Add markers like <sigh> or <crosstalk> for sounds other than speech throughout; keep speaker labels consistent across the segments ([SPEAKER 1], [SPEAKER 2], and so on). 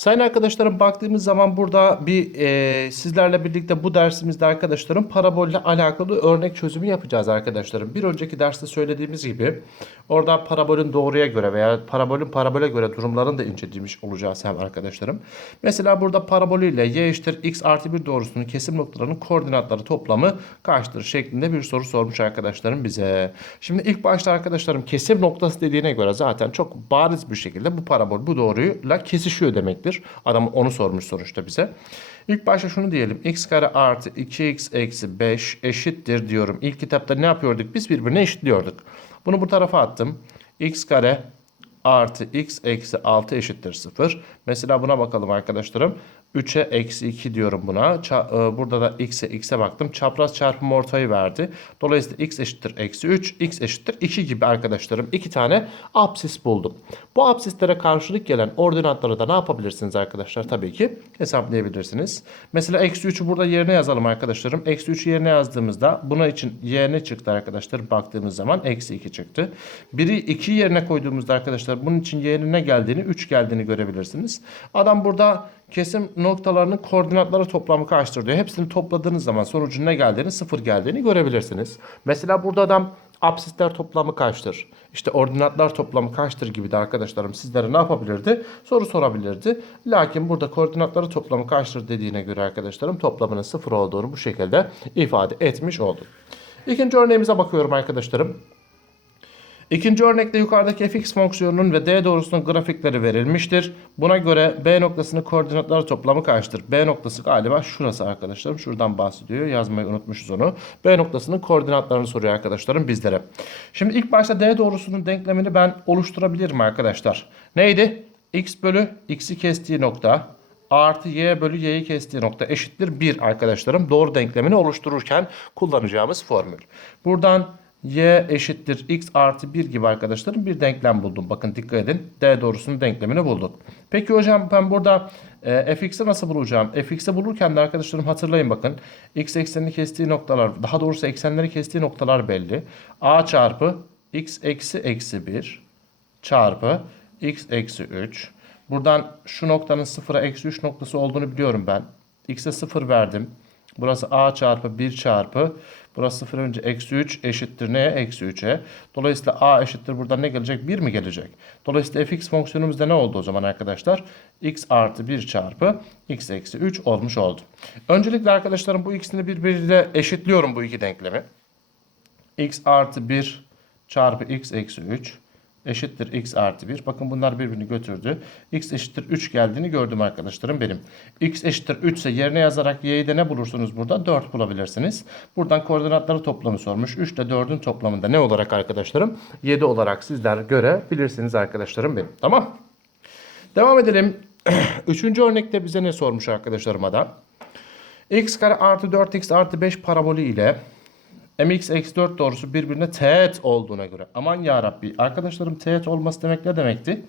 [SPEAKER 1] Sayın arkadaşlarım baktığımız zaman burada bir e, sizlerle birlikte bu dersimizde arkadaşlarım parabolle alakalı örnek çözümü yapacağız arkadaşlarım. Bir önceki derste söylediğimiz gibi orada parabolün doğruya göre veya parabolün parabole göre durumlarını da incelemiş olacağız hem arkadaşlarım. Mesela burada parabolüyle y eşittir x artı 1 doğrusunun kesim noktalarının koordinatları toplamı kaçtır şeklinde bir soru sormuş arkadaşlarım bize. Şimdi ilk başta arkadaşlarım kesim noktası dediğine göre zaten çok bariz bir şekilde bu parabol bu doğruyla kesişiyor demektir. Adam onu sormuş sonuçta bize. İlk başta şunu diyelim. x kare artı 2x eksi 5 eşittir diyorum. İlk kitapta ne yapıyorduk? Biz birbirine eşitliyorduk. Bunu bu tarafa attım. x kare artı x eksi 6 eşittir 0. Mesela buna bakalım arkadaşlarım. 3'e eksi 2 diyorum buna. Ça- e, burada da x'e x'e baktım. Çapraz çarpım ortayı verdi. Dolayısıyla x eşittir eksi 3, x eşittir 2 gibi arkadaşlarım. iki tane apsis buldum. Bu apsislere karşılık gelen ordinatları da ne yapabilirsiniz arkadaşlar? Tabii ki hesaplayabilirsiniz. Mesela eksi 3'ü burada yerine yazalım arkadaşlarım. Eksi 3'ü yerine yazdığımızda buna için y ne çıktı arkadaşlar? Baktığımız zaman eksi 2 çıktı. Biri 2 yerine koyduğumuzda arkadaşlar bunun için y'nin ne geldiğini 3 geldiğini görebilirsiniz. Adam burada kesim noktalarının koordinatları toplamı kaçtır diyor. Hepsini topladığınız zaman sonucun ne geldiğini sıfır geldiğini görebilirsiniz. Mesela burada adam absisler toplamı kaçtır? İşte ordinatlar toplamı kaçtır gibi de arkadaşlarım sizlere ne yapabilirdi? Soru sorabilirdi. Lakin burada koordinatları toplamı kaçtır dediğine göre arkadaşlarım toplamının sıfır olduğunu bu şekilde ifade etmiş oldum. İkinci örneğimize bakıyorum arkadaşlarım. İkinci örnekte yukarıdaki fx fonksiyonunun ve d doğrusunun grafikleri verilmiştir. Buna göre b noktasının koordinatları toplamı kaçtır? B noktası galiba şurası arkadaşlarım. Şuradan bahsediyor. Yazmayı unutmuşuz onu. B noktasının koordinatlarını soruyor arkadaşlarım bizlere. Şimdi ilk başta d doğrusunun denklemini ben oluşturabilirim arkadaşlar. Neydi? x bölü x'i kestiği nokta artı y bölü y'yi kestiği nokta eşittir 1 arkadaşlarım. Doğru denklemini oluştururken kullanacağımız formül. Buradan y eşittir x artı 1 gibi arkadaşlarım bir denklem buldum. Bakın dikkat edin. D doğrusunun denklemini bulduk. Peki hocam ben burada e, fx'i nasıl bulacağım? fx'i bulurken de arkadaşlarım hatırlayın bakın. x eksenini kestiği noktalar daha doğrusu eksenleri kestiği noktalar belli. a çarpı x eksi eksi 1 çarpı x eksi 3. Buradan şu noktanın sıfıra eksi 3 noktası olduğunu biliyorum ben. x'e 0 verdim. Burası a çarpı 1 çarpı. Burası 0 önce eksi 3 eşittir neye? Eksi 3'e. Dolayısıyla a eşittir buradan ne gelecek? 1 mi gelecek? Dolayısıyla fx fonksiyonumuzda ne oldu o zaman arkadaşlar? x artı 1 çarpı x eksi 3 olmuş oldu. Öncelikle arkadaşlarım bu ikisini birbiriyle eşitliyorum bu iki denklemi. x artı 1 çarpı x eksi 3 eşittir x artı 1. Bakın bunlar birbirini götürdü. x eşittir 3 geldiğini gördüm arkadaşlarım benim. x eşittir 3 ise yerine yazarak y'yi de ne bulursunuz burada? 4 bulabilirsiniz. Buradan koordinatları toplamı sormuş. 3 ile 4'ün toplamında ne olarak arkadaşlarım? 7 olarak sizler görebilirsiniz arkadaşlarım benim. Tamam. Devam edelim. <clears throat> Üçüncü örnekte bize ne sormuş arkadaşlarıma da? x kare artı 4x artı 5 parabolü ile mx eksi 4 doğrusu birbirine teğet olduğuna göre. Aman ya Rabbi. Arkadaşlarım teğet olması demek ne demekti?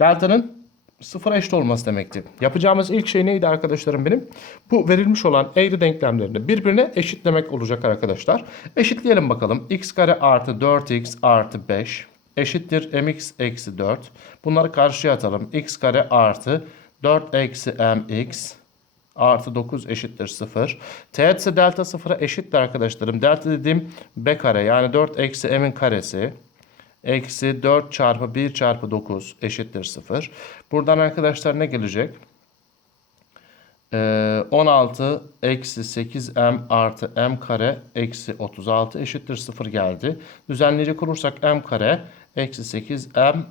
[SPEAKER 1] Delta'nın sıfıra eşit olması demekti. Yapacağımız ilk şey neydi arkadaşlarım benim? Bu verilmiş olan eğri denklemlerini birbirine eşitlemek olacak arkadaşlar. Eşitleyelim bakalım. x kare artı 4x artı 5 eşittir mx eksi 4. Bunları karşıya atalım. x kare artı 4 eksi mx artı 9 eşittir 0. Teğet ise delta 0'a eşittir arkadaşlarım. Delta dediğim b kare yani 4 eksi m'in karesi. Eksi 4 çarpı 1 çarpı 9 eşittir 0. Buradan arkadaşlar ne gelecek? Ee, 16 eksi 8m artı m kare eksi 36 eşittir 0 geldi. Düzenleyecek olursak m kare eksi 8m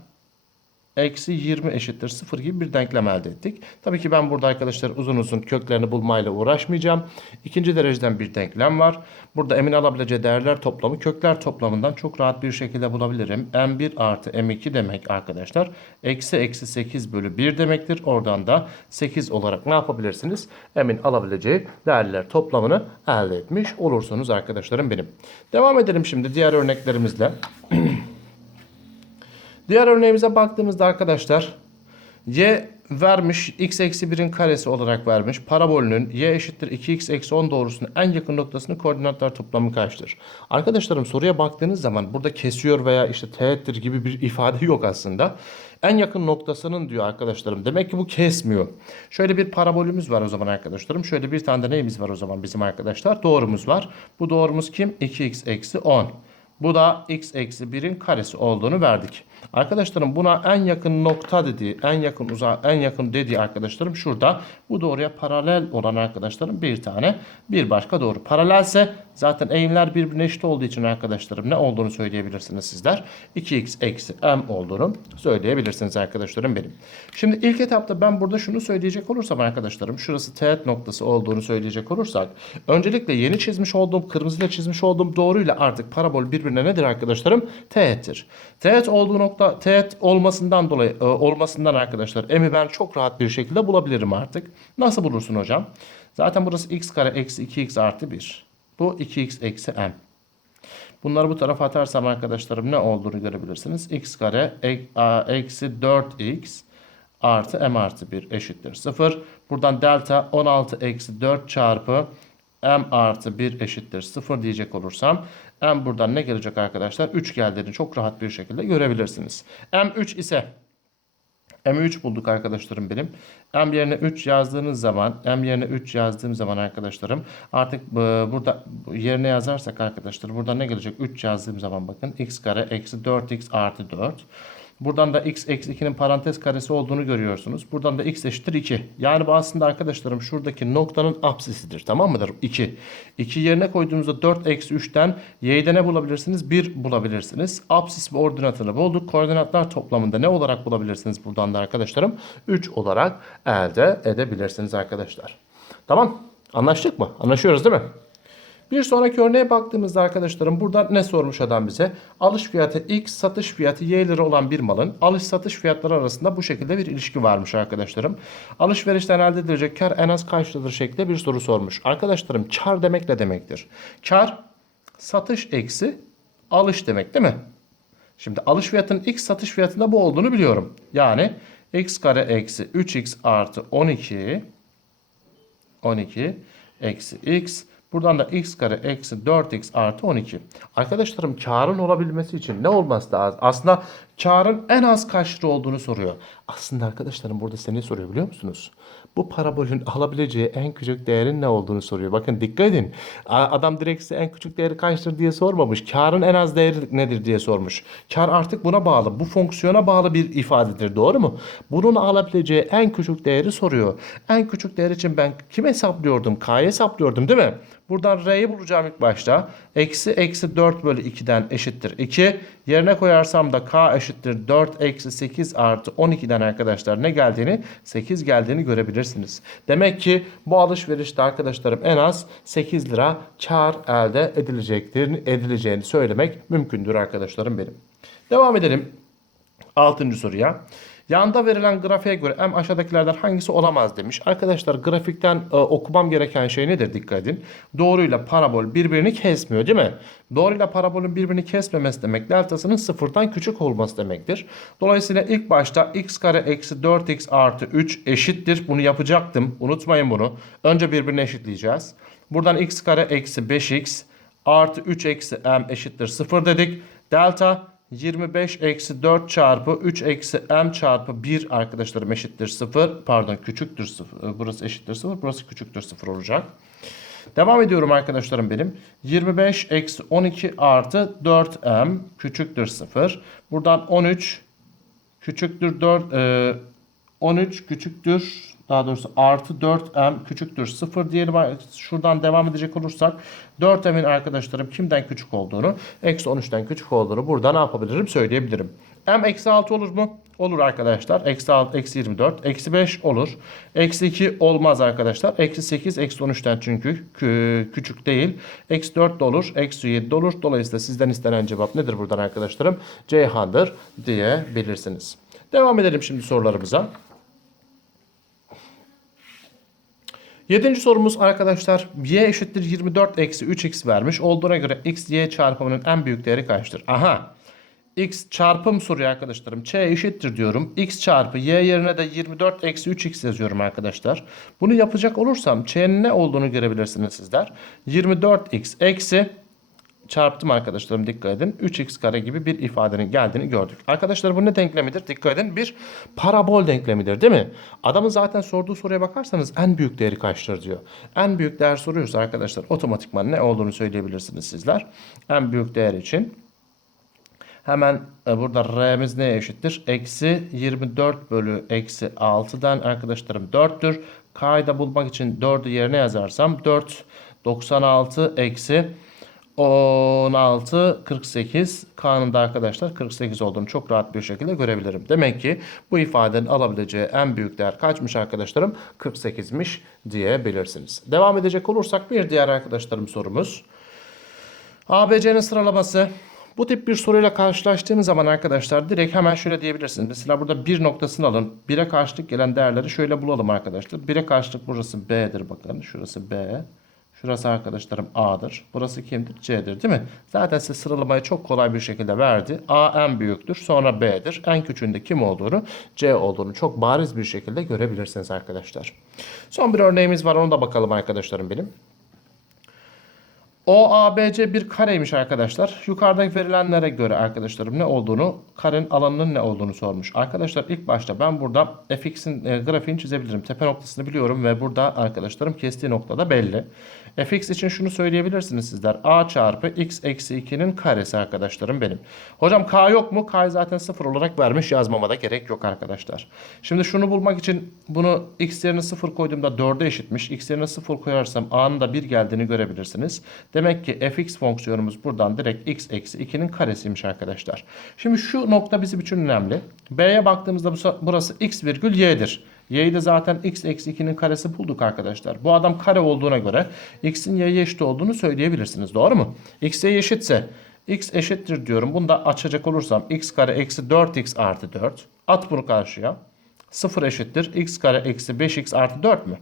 [SPEAKER 1] eksi 20 eşittir 0 gibi bir denklem elde ettik. Tabii ki ben burada arkadaşlar uzun uzun köklerini bulmayla uğraşmayacağım. İkinci dereceden bir denklem var. Burada emin alabileceği değerler toplamı kökler toplamından çok rahat bir şekilde bulabilirim. m1 artı m2 demek arkadaşlar. Eksi eksi 8 bölü 1 demektir. Oradan da 8 olarak ne yapabilirsiniz? Emin alabileceği değerler toplamını elde etmiş olursunuz arkadaşlarım benim. Devam edelim şimdi diğer örneklerimizle. <clears throat> Diğer örneğimize baktığımızda arkadaşlar y vermiş x eksi 1'in karesi olarak vermiş. Parabolünün y eşittir 2x eksi 10 doğrusunun en yakın noktasının koordinatlar toplamı kaçtır? Arkadaşlarım soruya baktığınız zaman burada kesiyor veya işte teğettir gibi bir <laughs> ifade yok aslında. En yakın noktasının diyor arkadaşlarım. Demek ki bu kesmiyor. Şöyle bir parabolümüz var o zaman arkadaşlarım. Şöyle bir tane de neyimiz var o zaman bizim arkadaşlar? Doğrumuz var. Bu doğrumuz kim? 2x eksi 10. Bu da x eksi 1'in karesi olduğunu verdik. Arkadaşlarım buna en yakın nokta dediği, en yakın uza en yakın dediği arkadaşlarım şurada. Bu doğruya paralel olan arkadaşlarım bir tane, bir başka doğru. Paralelse zaten eğimler birbirine eşit olduğu için arkadaşlarım ne olduğunu söyleyebilirsiniz sizler. 2x eksi m olduğunu söyleyebilirsiniz arkadaşlarım benim. Şimdi ilk etapta ben burada şunu söyleyecek olursam arkadaşlarım, şurası teğet noktası olduğunu söyleyecek olursak, öncelikle yeni çizmiş olduğum, kırmızıyla çizmiş olduğum doğruyla artık parabol birbirine nedir arkadaşlarım? Teğettir. Teğet olduğu nokta teğet olmasından dolayı e, olmasından arkadaşlar m'i ben çok rahat bir şekilde bulabilirim artık. Nasıl bulursun hocam? Zaten burası x kare eksi 2x artı 1. Bu 2x eksi m. Bunları bu tarafa atarsam arkadaşlarım ne olduğunu görebilirsiniz. x kare a- eksi 4x artı m artı 1 eşittir 0. Buradan delta 16 eksi 4 çarpı m artı 1 eşittir 0 diyecek olursam m buradan ne gelecek arkadaşlar? 3 geldiğini çok rahat bir şekilde görebilirsiniz. m 3 ise M 3 bulduk arkadaşlarım benim. M yerine 3 yazdığınız zaman, M yerine 3 yazdığım zaman arkadaşlarım artık e, burada yerine yazarsak arkadaşlar burada ne gelecek? 3 yazdığım zaman bakın x kare eksi 4x artı 4. Buradan da x eksi 2'nin parantez karesi olduğunu görüyorsunuz. Buradan da x eşittir 2. Yani bu aslında arkadaşlarım şuradaki noktanın apsisidir. Tamam mıdır? 2. 2 yerine koyduğumuzda 4 eksi 3'ten y'de ne bulabilirsiniz? 1 bulabilirsiniz. Apsis ve ordinatını bulduk. Koordinatlar toplamında ne olarak bulabilirsiniz buradan da arkadaşlarım? 3 olarak elde edebilirsiniz arkadaşlar. Tamam. Anlaştık mı? Anlaşıyoruz değil mi? Bir sonraki örneğe baktığımızda arkadaşlarım burada ne sormuş adam bize? Alış fiyatı x, satış fiyatı y lira olan bir malın alış satış fiyatları arasında bu şekilde bir ilişki varmış arkadaşlarım. Alışverişten elde edilecek kar en az kaç şeklinde bir soru sormuş. Arkadaşlarım kar demek ne demektir? Kar satış eksi alış demek değil mi? Şimdi alış fiyatının x satış fiyatında bu olduğunu biliyorum. Yani x kare eksi 3x artı 12 12 eksi x. Buradan da x kare eksi 4x artı 12. Arkadaşlarım karın olabilmesi için ne olması lazım? Aslında karın en az kaç olduğunu soruyor. Aslında arkadaşlarım burada seni soruyor biliyor musunuz? Bu parabolün alabileceği en küçük değerin ne olduğunu soruyor. Bakın dikkat edin. Adam direkt size en küçük değeri kaçtır diye sormamış. Karın en az değeri nedir diye sormuş. Kar artık buna bağlı. Bu fonksiyona bağlı bir ifadedir. Doğru mu? Bunun alabileceği en küçük değeri soruyor. En küçük değer için ben kim hesaplıyordum? K'yı hesaplıyordum değil mi? Buradan R'yi bulacağım ilk başta. Eksi eksi 4 bölü 2'den eşittir 2. Yerine koyarsam da K eşittir 4 eksi 8 artı 12'den arkadaşlar ne geldiğini 8 geldiğini görebilirsiniz. Demek ki bu alışverişte arkadaşlarım en az 8 lira kar elde edilecektir, edileceğini söylemek mümkündür arkadaşlarım benim. Devam edelim. Altıncı soruya. Yanda verilen grafiğe göre M aşağıdakilerden hangisi olamaz demiş. Arkadaşlar grafikten e, okumam gereken şey nedir dikkat edin. Doğruyla parabol birbirini kesmiyor değil mi? Doğruyla parabolün birbirini kesmemesi demek deltasının sıfırdan küçük olması demektir. Dolayısıyla ilk başta x kare eksi 4x artı 3 eşittir. Bunu yapacaktım. Unutmayın bunu. Önce birbirine eşitleyeceğiz. Buradan x kare eksi 5x artı 3 eksi m eşittir 0 dedik. Delta 25 eksi 4 çarpı 3 eksi m çarpı 1 arkadaşlarım eşittir 0. Pardon küçüktür 0. Burası eşittir 0. Burası küçüktür 0 olacak. Devam ediyorum arkadaşlarım benim. 25 eksi 12 artı 4m küçüktür 0. Buradan 13 küçüktür 4 e, 13 küçüktür daha doğrusu artı 4m küçüktür 0 diyelim. Şuradan devam edecek olursak 4m'in arkadaşlarım kimden küçük olduğunu eksi 13'ten küçük olduğunu burada ne yapabilirim söyleyebilirim. m eksi 6 olur mu? Olur arkadaşlar. Eksi 6, eksi 24. Eksi 5 olur. Eksi 2 olmaz arkadaşlar. Eksi 8, eksi 13'ten çünkü kü- küçük değil. Eksi 4 de olur. Eksi 7 de olur. Dolayısıyla sizden istenen cevap nedir buradan arkadaşlarım? Ceyhan'dır diyebilirsiniz. Devam edelim şimdi sorularımıza. Yedinci sorumuz arkadaşlar y eşittir 24 eksi 3x vermiş. Olduğuna göre x y çarpımının en büyük değeri kaçtır? Aha x çarpım soruyor arkadaşlarım. Ç eşittir diyorum. x çarpı y yerine de 24 eksi 3x yazıyorum arkadaşlar. Bunu yapacak olursam ç'nin ne olduğunu görebilirsiniz sizler. 24x eksi çarptım arkadaşlarım dikkat edin. 3x kare gibi bir ifadenin geldiğini gördük. Arkadaşlar bu ne denklemidir? Dikkat edin. Bir parabol denklemidir değil mi? Adamın zaten sorduğu soruya bakarsanız en büyük değeri kaçtır diyor. En büyük değer soruyorsa arkadaşlar otomatikman ne olduğunu söyleyebilirsiniz sizler. En büyük değer için Hemen e, burada r'miz neye eşittir? Eksi 24 bölü eksi 6'dan arkadaşlarım 4'tür. K'yı da bulmak için 4'ü yerine yazarsam 4 96 eksi 16 48 K'nın da arkadaşlar 48 olduğunu çok rahat bir şekilde görebilirim. Demek ki bu ifadenin alabileceği en büyük değer kaçmış arkadaşlarım? 48'miş diyebilirsiniz. Devam edecek olursak bir diğer arkadaşlarım sorumuz. ABC'nin sıralaması. Bu tip bir soruyla karşılaştığımız zaman arkadaşlar direkt hemen şöyle diyebilirsiniz. Mesela burada bir noktasını alın. 1'e karşılık gelen değerleri şöyle bulalım arkadaşlar. 1'e karşılık burası B'dir bakın. Şurası B. Şurası arkadaşlarım A'dır. Burası kimdir? C'dir değil mi? Zaten size sıralamayı çok kolay bir şekilde verdi. A en büyüktür. Sonra B'dir. En küçüğünde kim olduğunu, C olduğunu çok bariz bir şekilde görebilirsiniz arkadaşlar. Son bir örneğimiz var. Ona da bakalım arkadaşlarım benim. OABC bir kareymiş arkadaşlar. Yukarıdaki verilenlere göre arkadaşlarım ne olduğunu, karenin alanının ne olduğunu sormuş. Arkadaşlar ilk başta ben burada fx'in e, grafiğini çizebilirim. Tepe noktasını biliyorum ve burada arkadaşlarım kestiği noktada belli. Fx için şunu söyleyebilirsiniz sizler. a çarpı x eksi 2'nin karesi arkadaşlarım benim. Hocam k yok mu? k'yı zaten sıfır olarak vermiş yazmama da gerek yok arkadaşlar. Şimdi şunu bulmak için bunu x yerine sıfır koyduğumda 4'e eşitmiş. x yerine sıfır koyarsam a'nın da 1 geldiğini görebilirsiniz. Demek ki fx fonksiyonumuz buradan direkt x eksi 2'nin karesiymiş arkadaşlar. Şimdi şu nokta bizim için önemli. B'ye baktığımızda bu- burası x virgül y'dir. Y'yi de zaten x eksi 2'nin karesi bulduk arkadaşlar. Bu adam kare olduğuna göre x'in y'ye eşit olduğunu söyleyebilirsiniz. Doğru mu? x y'ye eşitse x eşittir diyorum. Bunu da açacak olursam x kare eksi 4x artı 4. At bunu karşıya. 0 eşittir x kare eksi 5x artı 4 mü?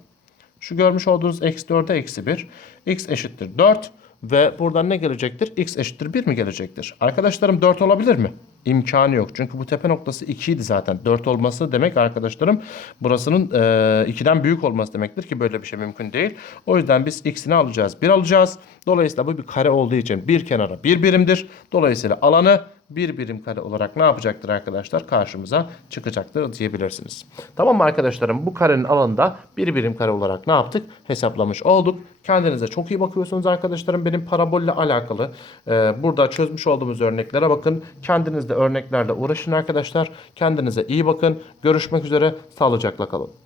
[SPEAKER 1] Şu görmüş olduğunuz eksi 4'e eksi 1. x eşittir 4. Ve buradan ne gelecektir? x eşittir 1 mi gelecektir? Arkadaşlarım 4 olabilir mi? İmkanı yok. Çünkü bu tepe noktası 2 idi zaten. 4 olması demek arkadaşlarım burasının e, 2'den büyük olması demektir ki böyle bir şey mümkün değil. O yüzden biz x'ini alacağız. 1 alacağız. Dolayısıyla bu bir kare olduğu için bir kenara bir birimdir. Dolayısıyla alanı bir birim kare olarak ne yapacaktır arkadaşlar? Karşımıza çıkacaktır diyebilirsiniz. Tamam mı arkadaşlarım? Bu karenin alanında bir birim kare olarak ne yaptık? Hesaplamış olduk. Kendinize çok iyi bakıyorsunuz arkadaşlarım. Benim parabolle alakalı e, burada çözmüş olduğumuz örneklere bakın. Kendiniz de örneklerle uğraşın arkadaşlar. Kendinize iyi bakın. Görüşmek üzere. Sağlıcakla kalın.